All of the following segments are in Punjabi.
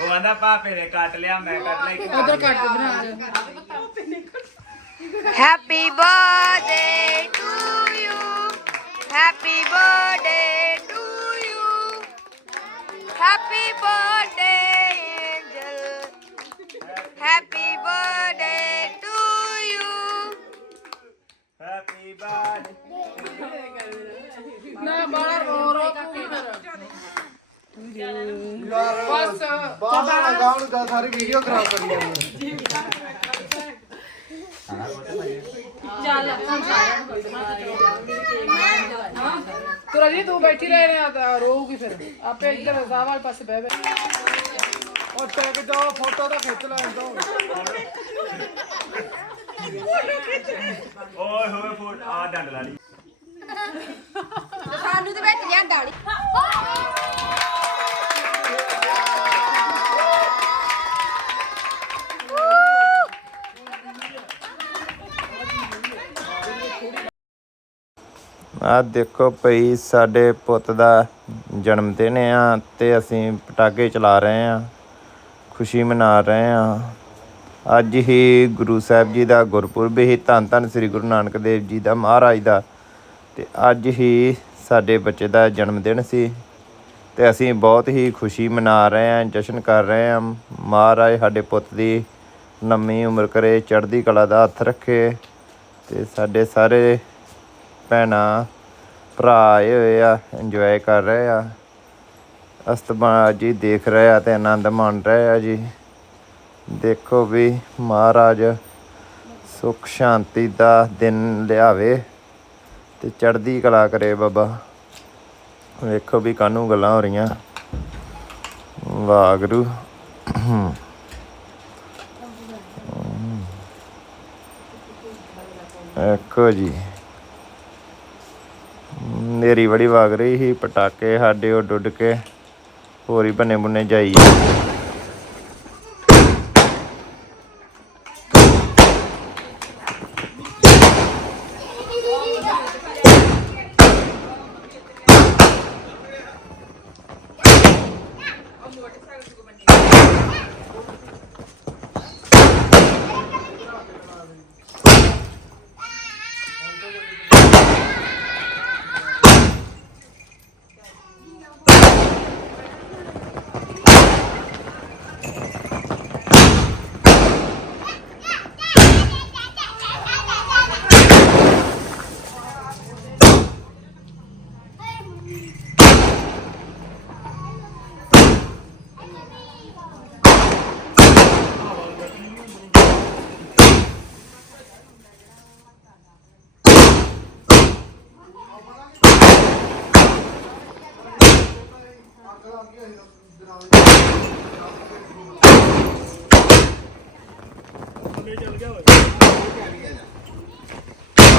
ਉਹ ਆਂਦਾ ਪਾਪੇ ਨੇ ਕੱਟ ਲਿਆ ਮੈਂ ਕੱਟ ਲਿਆ ਇੱਕ ਉਧਰ ਕੱਟ ਬਣਾ ਦੇ Happy birthday to you. Happy birthday to you. Happy birthday, Angel. Happy birthday to you. Happy birthday ਨਾ ਬਾਹਲਾ ਬਾਹਰ ਲਗਾਉਣ ਨੂੰ ਤਾਂ ਸਾਰੀ ਵੀਡੀਓ ਖਰਾਬ ਕਰੀ ਜਾਂਦੇ ਤੂੰ ਰਜੀ ਤੂੰ ਬੈਠੀ ਰਹੇ ਨਾ ਤਾਂ ਰੋਊਗੀ ਫਿਰ। ਆਪੇ ਇੱਧਰ ਸਾਹ ਵਾਲੇ ਪਾਸੇ ਬਹਿ ਬਹਿ ਉਹ ਟੈਕ ਜਾਓ ਫੋਟੋ ਤਾਂ ਖਿੱਚ ਲੈ ਦੋ ਓਏ ਹੋਏ ਫੋਟ ਆ ਡੰਡ ਲਾ ਲਈ। ਸਾਨੂੰ ਤੇ ਵਿੱਚ ਲਿਆਂਦਾ ਨਹੀਂ ਆ ਦੇਖੋ ਭਈ ਸਾਡੇ ਪੁੱਤ ਦਾ ਜਨਮ ਦਿਨ ਆ ਤੇ ਅਸੀਂ ਪਟਾਕੇ ਚਲਾ ਰਹੇ ਆ, ਖੁਸ਼ੀ ਮਨਾ ਰਹੇ ਆ। ਅੱਜ ਹੀ ਗੁਰੂ ਸਾਹਿਬ ਜੀ ਦਾ ਗੁਰਪੁਰਬ ਹੀ ਧੰਨ ਧੰਨ ਸ੍ਰੀ ਗੁਰੂ ਨਾਨਕ ਦੇਵ ਜੀ ਦਾ ਮਹਾਰਾਜ ਦਾ ਤੇ ਅੱਜ ਹੀ ਸਾਡੇ ਬੱਚੇ ਦਾ ਜਨਮ ਦਿਨ ਸੀ ਤੇ ਅਸੀਂ ਬਹੁਤ ਹੀ ਖੁਸ਼ੀ ਮਨਾ ਰਹੇ ਹਾਂ ਜਸ਼ਨ ਕਰ ਰਹੇ ਹਾਂ ਮਹਾਰਾਜ ਸਾਡੇ ਪੁੱਤ ਦੀ ਲੰਮੀ ਉਮਰ ਕਰੇ, ਚੜ੍ਹਦੀ ਕਲਾ ਦਾ ਹੱਥ ਰੱਖੇ ਤੇ ਸਾਡੇ ਸਾਰੇ ਭੈਣਾਂ, ਭਰਾ ਆਏ ਹੋਏ ਆ ਇੰਜੋਏ ਕਰ ਰਹੇ ਆ। ਅਸਤਮਾ ਜੀ ਦੇਖ ਰਹੇ ਆ ਤੇ ਆਨੰਦ ਮਾਣ ਰਹੇ ਆ ਜੀ। ਦੇਖੋ ਵੀ ਮਹਾਰਾਜ ਸੁਖ ਸ਼ਾਂਤੀ ਦਾ ਦਿਨ ਲਿਆਵੇ ਤੇ ਚੜ੍ਹਦੀ ਕਲਾ ਕਰੇ ਬਾਬਾ। ਵੇਖੋ ਵੀ ਕਾਨੂੰ ਗੱਲਾਂ ਹੋ ਰਹੀਆਂ। ਵਾਗਰੂ ਵੇਖੋ ਜੀ। ਨੇਰੀ ਬੜੀ ਵਗ ਰਹੀ ਸੀ, ਪਟਾਕੇ ਸਾਡੇ ਉਹ ਡੁੱਡ ਕੇ ਹੋਰ ਹੀ ਬੰਨੇ ਬੁੰਨੇ ਜਾਈ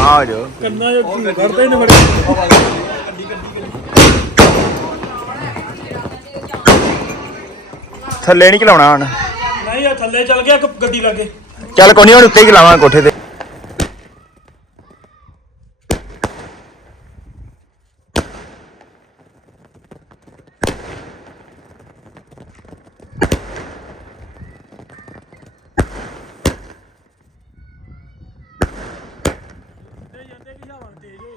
ਆ ਜਾਓ। ਥੱਲੇ ਨਹੀਂ ਚਲਾਉਣਾ ਹੁਣ। ਨਹੀਂ ਆ ਥੱਲੇ ਚੱਲ ਗਿਆ ਗ- ਗੱਡੀ ਲੱਗੇ। ਚੱਲ ਕੋਈ ਨਹੀਂ ਹੁਣ ਉੱਤੇ ਹੀ ਚਲਾਵਾਂਗੇ ਕੋਠੇ ਤੇ। तेरे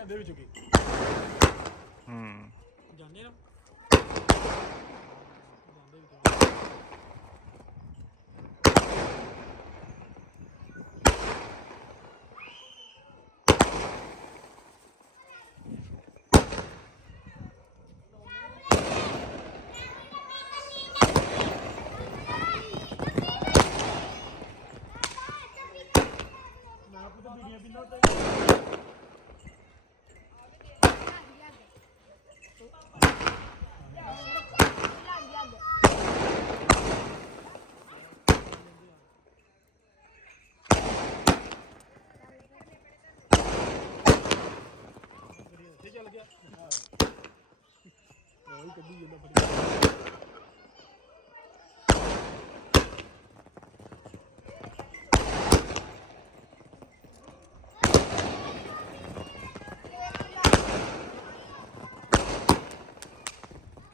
ਜਾਂਦੇ ਕਿ ਹਵਾ ਤੇਜ਼ ਹੋਈ ਕਿ ਜਾਂਦੇ ਵਿੱਚ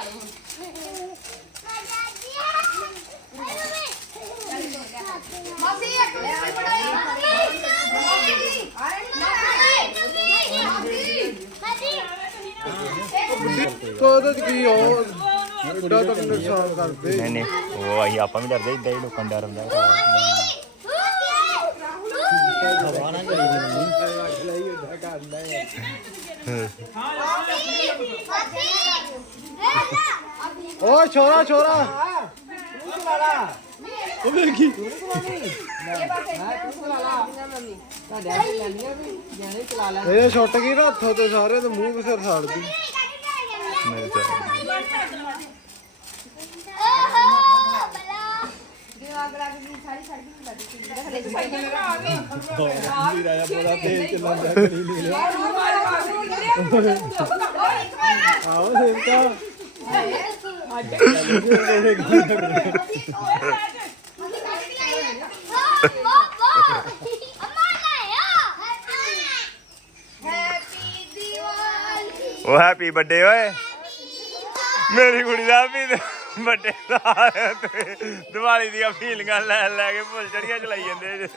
ਹੂੰ ਜਾਂਦੇ ਨਾ ਮਾਸੀ ਇੱਕ ਮਿੰਟ ਮਾਸੀ ਕੋਦੇ ਚ ਕੀ ਹੋ ਬੁੱਢਾ ਤਾਂ ਨੁਕਸਾਨ ਕਰਦੇ। ਨਹੀਂ ਨਹੀਂ ਉਹ ਆਹੀ ਆਪਾਂ ਵੀ ਡਰਦੇ ਇਦਾਂ ਹੀ ਲੋਕਾਂ ਨੂੰ ਡਰ ਹੁੰਦਾ। ਓ ਛੋਰਾ ਛੋਰਾ। ਉਹ ਵੇਖੀ ਇਹ ਛੁੱਟ ਗਈ ਨਾ ਹੱਥੋਂ ਤੇ ਸਾਰੇ ਤੇ ਮੂੰਹ ਕਿਸਰ ਸਾੜਦੀ? ਮੇਰੇ ਤਾਂ ਆਓ ਸੇਵਕਾ ਹੈਪੀ ਦੀਵਾਲੀ ਉਹ ਹੈਪੀ ਬਰਥਡੇ ਓਏ ਮੇਰੀ ਕੁੜੀ ਦਾ ਵੀ ਵੱਡੇ ਦਾ ਤੇ ਦੀਵਾਲੀ ਦੀਆਂ ਫੀਲਿੰਗਾਂ ਲੈ ਲੈ ਕੇ ਭੁੱਲ ਚੜੀਆਂ ਚਲਾਈ ਜਾਂਦੇ ਜੇ।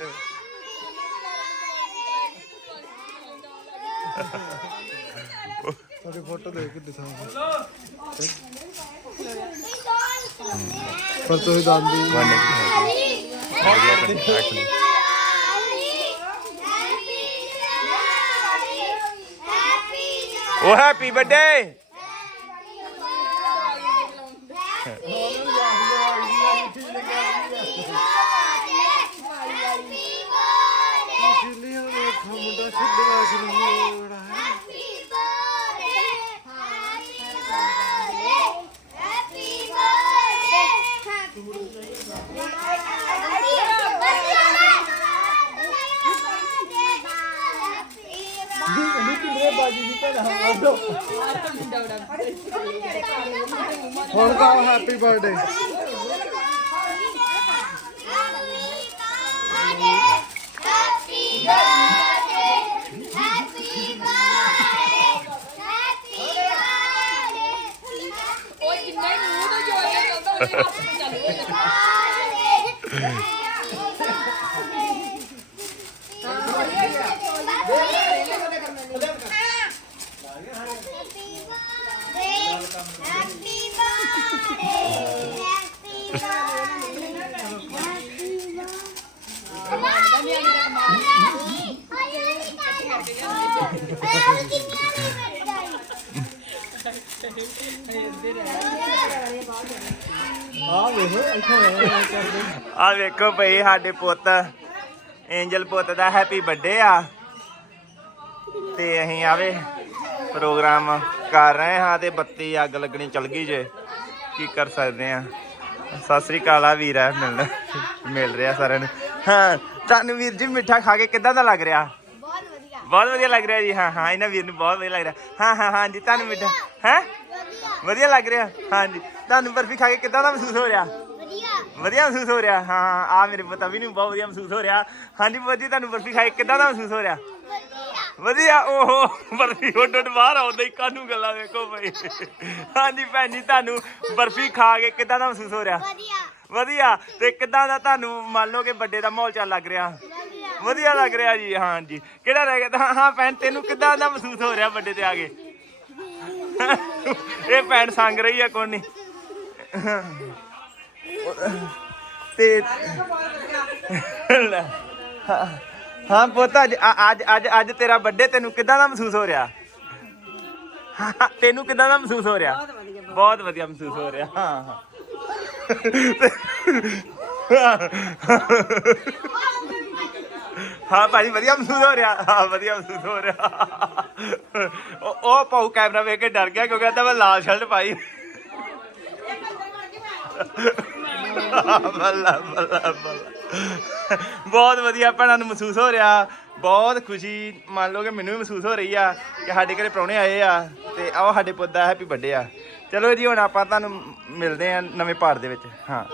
ਤੁਹਾਡੀ ਫੋਟੋ ਦੇਖ ਕੇ ਦਿਖਾਓ ਪਰ ਤੁਸੀਂ ਦੰਦੀ actually। ਉਹ ਹੈਪੀ ਬਰਥਡੇ ਚਿੱਲੀਆਂ ਵੇਖਾ ਮੁੰਡਾ ਛੱਡਵਾ ਕਿ ਨਹੀਂ ਹੋੜਾ ਹੈ ਹੁਣ ਕਹੋ happy birthday Happy birthday! Happy birthday! Happy birthday! ਉਹ ਜਿੰਨਾ ਹੀ ਮੂੰਹ ਤੋਂ ਜੋਰ ਜਾਂਦਾ ਉਹਦੇ ਹੱਥ ਤੋਂ ਚੱਲ Happy birthday! Happy ਆ ਵੇਖ ਭਈ ਸਾਡੇ ਪੁੱਤ ਐਂਜਲ ਪੁੱਤ ਦਾ ਹੈਪੀ ਬਰਥਡੇ ਆ। ਤੇ ਅਸੀਂ ਆਵੇ ਪ੍ਰੋਗਰਾਮ ਕਰ ਰਹੇ ਹਾਂ ਤੇ ਬੱਤੀ ਅੱਗ ਲੱਗਣੀ ਚਲ ਗਈ ਜੇ। ਕੀ ਕਰ ਸਕਦੇ ਆ? ਸਤਿ ਸ੍ਰੀ ਅਕਾਲ ਆ ਵੀਰ ਆ ਮਿਲ ਮਿਲ ਰਿਹਾ ਸਾਰਿਆਂ ਨੂੰ। ਹਾਂ ਤੁਹਾਨੂੰ ਵੀਰ ਜੀ ਮਿੱਠਾ ਖਾ ਕੇ ਕਿੱਦਾਂ ਦਾ ਲੱਗ ਰਿਹਾ? ਬਹੁਤ ਵਧੀਆ। ਬਹੁਤ ਵਧੀਆ ਲੱਗ ਰਿਹਾ ਜੀ ਹਾਂ ਹਾਂ ਇਹਨਾਂ ਵੀਰ ਨੂੰ ਬਹੁਤ ਵਧੀਆ ਲੱਗ ਰਿਹਾ। ਹਾਂ ਹਾਂ ਹਾਂ ਜੀ ਤੁਹਾਨੂੰ ਮਿੱਠਾ ਹੈ? ਵਧੀਆ। ਵਧੀਆ ਲੱਗ ਰਿਹਾ ਹਾਂ ਜੀ। ਤੁਹਾਨੂੰ ਬਰਫੀ ਖਾ ਕੇ ਕਿੱਦਾਂ ਦਾ ਮਹਿਸੂਸ ਹੋ ਰਿਹਾ? ਵਧੀਆ। ਵਧੀਆ ਮਹਿਸੂਸ ਹੋ ਰਿਹਾ। ਹਾਂ ਆ ਮੇਰੇ ਪਤਾ ਵੀ ਨੂੰ ਬਹੁਤ ਵਧੀਆ ਮਹਿਸੂਸ ਹੋ ਰਿਹਾ। ਹਾਂਜੀ ਵਧੀਆ ਤੁਹਾਨੂੰ ਬਰਫੀ ਖਾਈ ਕਿੱਦਾਂ ਦਾ ਮਹਿਸੂਸ ਹੋ ਰਿਹਾ? ਵਧੀਆ। ਵਧੀਆ ਓਹੋ ਬਰਫੀ ਉੱਡ ਉੱਡ ਬਾਹਰ ਆਉਂਦਾ ਹੀ ਕਾਨੂੰ ਗੱਲਾਂ ਵੇਖੋ ਭਾਈ। ਹਾਂਜੀ ਭੈਣ ਜੀ ਤੁਹਾਨੂੰ ਬਰਫੀ ਖਾ ਕੇ ਕਿੱਦਾਂ ਦਾ ਮਹਿਸੂਸ ਹੋ ਰਿਹਾ? ਵਧੀਆ। ਵਧੀਆ। ਤੇ ਕਿੱਦਾਂ ਦਾ ਤੁਹਾਨੂੰ ਮੰਨ ਲਓ ਕਿ ਵੱਡੇ ਦਾ ਮਾਹੌਲ ਚੱਲ ਲੱਗ ਰਿਹਾ? ਵਧੀਆ। ਲੱਗ ਰਿਹਾ ਜੀ ਹਾਂਜੀ ਕਿਹੜਾ ਰਹਿ ਗਿਆ? ਹਾਂ ਹਾਂ ਭੈਣ ਤੈਨੂੰ ਕਿੱਦਾਂ ਦਾ ਮਹਿਸੂਸ ਹੋ ਰਿਹਾ ਵੱਡੇ ਤੇ ਆ ਕੇ? ਇਹ ਭੈਣ ਸੰਗ ਰਹੀ ਆ ਕੋਈ ਨਹੀਂ ਤੇ ਲੈ, ਹਾਂ- ਹਾਂ ਪੁੱਤ ਅੱਜ ਅ- ਅੱਜ ਅੱਜ ਅੱਜ ਤੇਰਾ ਵੱਡੇ ਤੈਨੂੰ ਕਿੱਦਾਂ ਦਾ ਮਹਿਸੂਸ ਹੋ ਰਿਹਾ? ਤੈਨੂੰ ਕਿਦਾਂ ਦਾ ਮਹਿਸੂਸ ਹੋ ਰਿਹਾ? ਬਹੁਤ ਵਧੀਆ ਮਹਿਸੂਸ ਹੋ ਰਿਹਾ ਹਾਂ ਹਾਂ। ਹਾਂ ਭਾਜੀ ਵਧੀਆ ਮਹਿਸੂਸ ਹੋ ਰਿਹਾ ਹਾਂ ਵਧੀਆ ਮਹਿਸੂਸ ਹੋ ਰਿਹਾ। ਉਹ ਉਹ ਪਾਉ ਕੈਮਰਾ ਵੇਖ ਕੇ ਡਰ ਗਿਆ ਕਿਉਂਕਿ ਕਹਿੰਦਾ ਮੈਂ ਲਾਲ ਸ਼ਰਟ ਪਾਈ। ਬੱਲਾ ਬੱਲਾ ਬੱਲਾ। ਬਹੁਤ ਵਧੀਆ ਭੈਣਾਂ ਨੂੰ ਮਹਿਸੂਸ ਹੋ ਰਿਹਾ। ਬਹੁਤ ਖੁਸ਼ੀ, ਮੰਨ ਲਓ ਕਿ ਮੈਨੂੰ ਵੀ ਮਹਿਸੂਸ ਹੋ ਰਹੀ ਆ ਕਿ ਸਾਡੇ ਘਰੇ ਪ੍ਰਾਹੁਣੇ ਆਏ ਆ ਤੇ ਆਓ ਸਾਡੇ ਪੁੱਤ ਦਾ ਹੈਪੀ ਬਰਥਡੇ ਆ। ਚਲੋ ਜੀ, ਹੁਣ ਆਪਾਂ ਤੁਹਾਨੂੰ ਮਿਲਦੇ ਆ ਨਵੇਂ ਪਾਰ ਦੇ ਵਿੱਚ। ਹਾਂ।